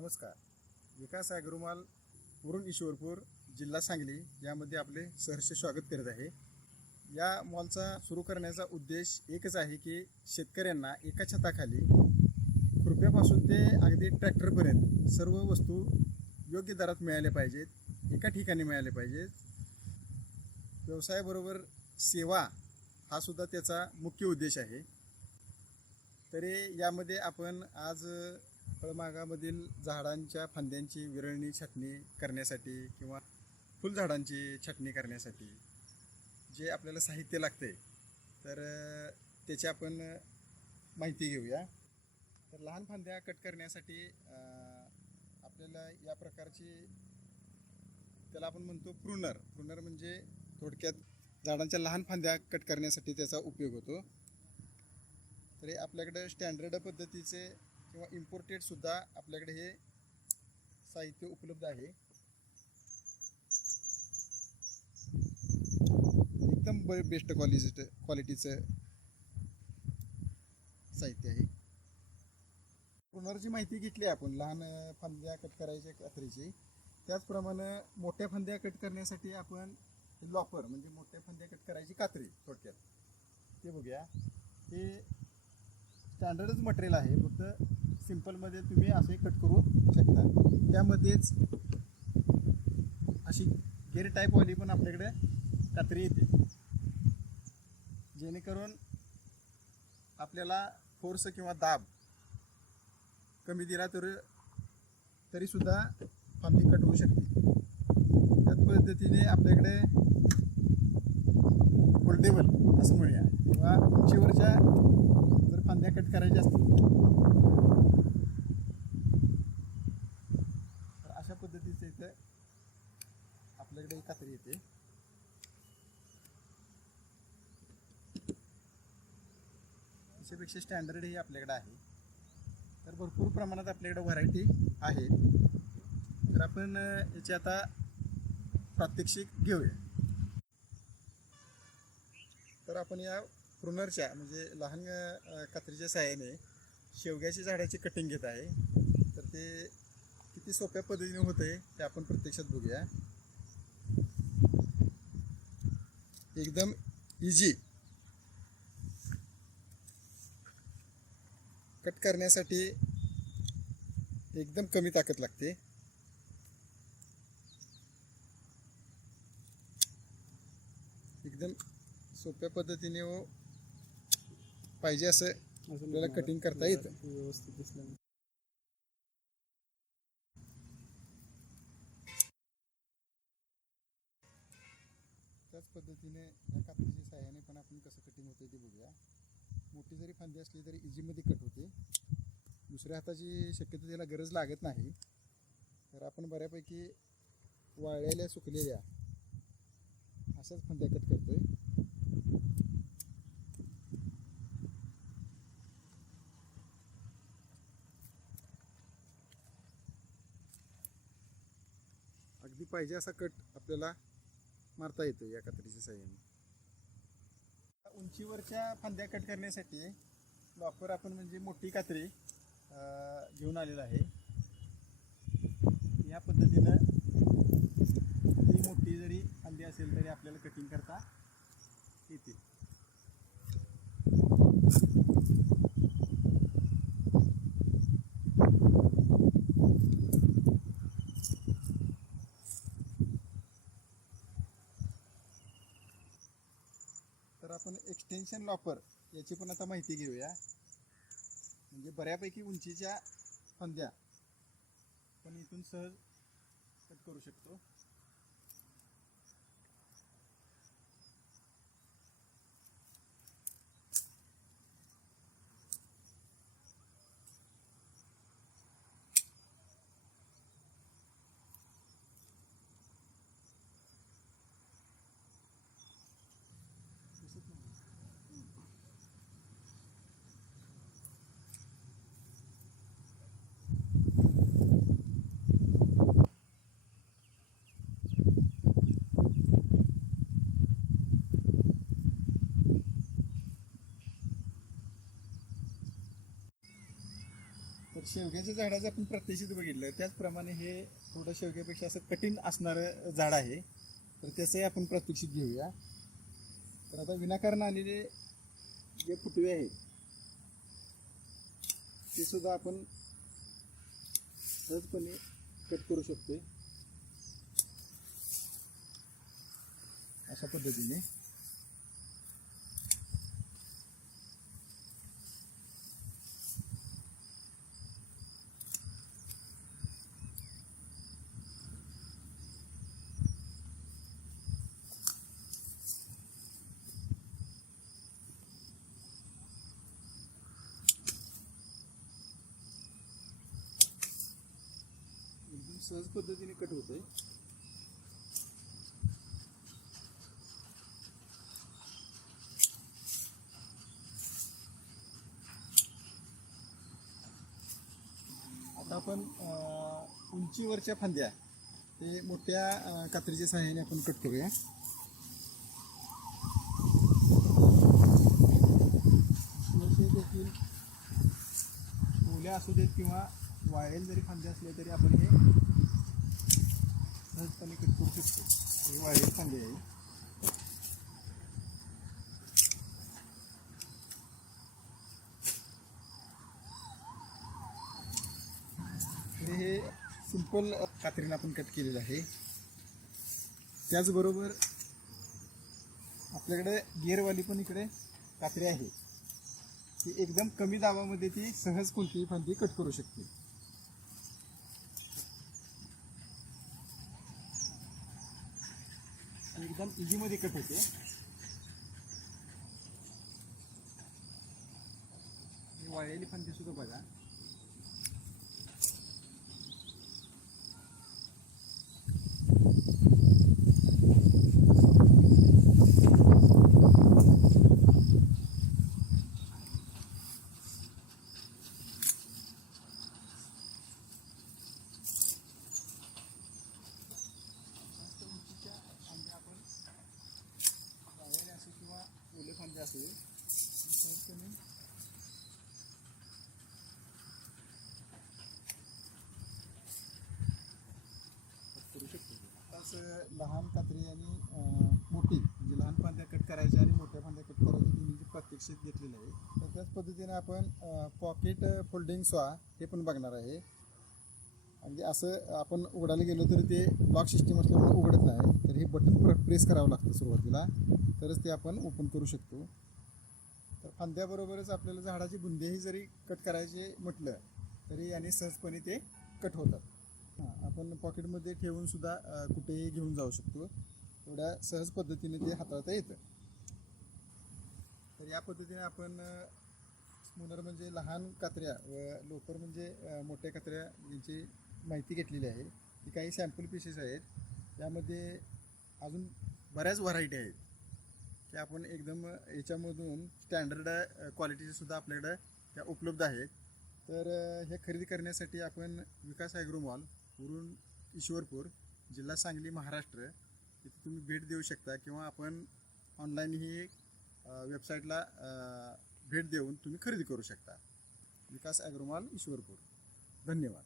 नमस्कार. विकास ॲग्रोमाल वरून ईश्वरपूर जिल्हा सांगली यामध्ये आपले सहर्ष स्वागत करत आहे. या मॉलचा सुरू करण्याचा उद्देश एकच आहे की शेतकऱ्यांना एका छताखाली खुरप्यापासून ते अगदी ट्रॅक्टरपर्यंत सर्व वस्तू योग्य दरात मिळाल्या पाहिजेत, एका ठिकाणी मिळाल्या पाहिजेत. व्यवसायाबरोबर सेवा हा सुद्धा त्याचा मुख्य उद्देश आहे. तरी यामध्ये आपण आज फळबागामधील झाडांच्या फांद्यांची विरळणी छाटणी करण्यासाठी किंवा फुलझाडांची छाटणी करण्यासाठी जे आपल्याला साहित्य लागते तर त्याची आपण माहिती घेऊया. तर लहान फांद्या कट करण्यासाठी आपल्याला या प्रकारची त्याला आपण म्हणतो प्रूनर म्हणजे थोडक्यात झाडांच्या लहान फांद्या कट करण्यासाठी त्याचा उपयोग होतो. तरी आपल्याकडे स्टँडर्ड पद्धतीचे किंवा इम्पोर्टेड सुद्धा आपल्याकडे हे साहित्य उपलब्ध आहे. एकदम बेस्ट क्वालिटीचं साहित्य आहे. प्रूनरची माहिती घेतली आपण लहान फांद्या कट करायच्या कात्रीची. त्याचप्रमाणे मोठ्या फांद्या कट करण्यासाठी आपण लॉपर म्हणजे मोठ्या फांद्या कट करायची कात्री थोडक्यात ते बघूया. हे स्टँडर्डच मटेरियल आहे, फक्त सिम्पलमध्ये तुम्ही असे कट करू शकता. त्यामध्येच अशी गेअर टाईपवाली पण आपल्याकडे कात्री येते, जेणेकरून आपल्याला फोर्स किंवा दाब कमी दिला तरीसुद्धा फांदी कट होऊ शकते. त्याच पद्धतीने आपल्याकडे फोल्डेबल असं म्हणूया किंवा उंचीवरच्या जर फांद्या कट करायच्या असतील तर अशा पद्धतीचं इथं आपल्याकडे एक कात्री येते. याच्यापेक्षा स्टँडर्ड ही आपल्याकडे आहे. तर भरपूर प्रमाणात आपल्याकडे व्हरायटी आहे. तर आपण याची आता प्रात्यक्षिक घेऊया. तर आपण या प्रूनरच्या म्हणजे लहान कात्रीच्या साहाय्याने शेवग्याच्या झाडाची कटिंग घेत आहे. तर ते किती सोप्या पद्धतीने होते ते आपण प्रत्यक्षात बघूया. एकदम इझी. कट करण्यासाठी एकदम कमी ताकद लागते. एकदम सोप्या पद्धतीने पाहिजे असं आपल्याला कटिंग करता येतं. व्यवस्थित दिसलं. त्याच पद्धतीने या कात्रीच्या साहाय्याने पण आपण कसं कटिंग होते ते बघूया. मोठी जरी फांदी असली तरी इझीमध्ये कट होते. दुसऱ्या हाताची शक्यतो त्याला गरज लागत नाही. तर आपण बऱ्यापैकी वाळलेल्या सुकलेल्या अशाच फांद्या कट करतोय. अगदी पाहिजे असा कट आपल्याला मारता येतो या कात्रीच्या साहाय्याने. उंचीवरच्या फांद्या कट करण्यासाठी लॉपर आपण म्हणजे मोठी कात्री घेऊन आलेला आहे. या पद्धतीनं ती मोठी जरी फांदी असेल तरी आपल्याला कटिंग करता येते. तर आपण एक्सटेन्शन लॉपर याची पण आता माहिती घेऊया. म्हणजे बऱ्यापैकी उंचीच्या फांद्या पण इथून सहज कट करू शकतो. तर शेवग्याच्या झाडाचं आपण प्रात्यक्षिक बघितलं त्याचप्रमाणे हे थोडं शेवग्यापेक्षा असं कठीण असणारं झाड आहे. तर त्याचंही आपण प्रात्यक्षिक घेऊया. तर आता विनाकारण आलेले जे फुटवे आहेत ते सुद्धा आपण सहजपणे कट करू शकतो अशा पद्धतीने. एकदम सहज पद्धतीने कट होतंय. आता आपण उंचीवरच्या फांद्या ते मोठ्या कात्रीच्या सहाय्याने आपण कट करूया. ते देखील ओल्या असू देत किंवा वाळेल जरी फांद्या असल्या तरी आपण हे सहजपणे कट करू शकतो. हे वाळेल फांदे आहे. हे सिंपल कात्रीने आपण कट केलेलं आहे. त्याचबरोबर आपल्याकडे गिअरवाली पण इकडे कात्री आहे ती एकदम कमी दाबामध्ये ती सहज कोणतीही फांदी कट करू शकते. एकदम इझीमध्ये कट होते. वाळलेली फांदी सुद्धा बघा. फांदे असेल सहजपणे करू शकतो. आताच लहान कात्री आणि मोठी म्हणजे लहान फांद्या कट करायच्या आणि मोठ्या फांद्या कट करायच्या दोन्हीची प्रात्यक्षिक घेतलेलं आहे. तर त्याच पद्धतीने आपण पॉकेट फोल्डिंग सॉ हे पण बघणार आहे. म्हणजे असं आपण उघडायला गेलो तर ते लॉक सिस्टीम असल्यामुळे उघडत नाही. तर हे बटन प्रेस करावं लागतं सुरुवातीला तरच ते आपण ओपन करू शकतो. तर फांद्याबरोबरच आपल्याला झाडाची बुंदेही जरी कट करायचे म्हटलं तरी याने सहजपणे ते कट होतात. आपण पॉकेटमध्ये ठेवून सुद्धा कुठेही घेऊन जाऊ शकतो. एवढ्या सहज पद्धतीने ते हाताळता येतं. तर या पद्धतीने आपण स्मूनर म्हणजे लहान कात्र्या व लोकर म्हणजे मोठ्या कात्र्या यांची माहिती घेतलेली आहे. ही काही सॅम्पल पीसेस आहेत. त्यामध्ये अजून बऱ्याच व्हरायटी आहेत की आपण एकदम याच्यामधून स्टँडर्ड क्वालिटीचे सुद्धा आपल्याकडं त्या उपलब्ध आहेत. तर हे खरेदी करण्यासाठी आपण विकास ॲग्रो मॉल वरून ईश्वरपूर जिल्हा सांगली महाराष्ट्र इथे तुम्ही भेट देऊ शकता किंवा आपण ऑनलाईन ही वेबसाईटला भेट देऊन तुम्ही खरेदी करू शकता. विकास ॲग्रो मॉल ईश्वरपूर. धन्यवाद.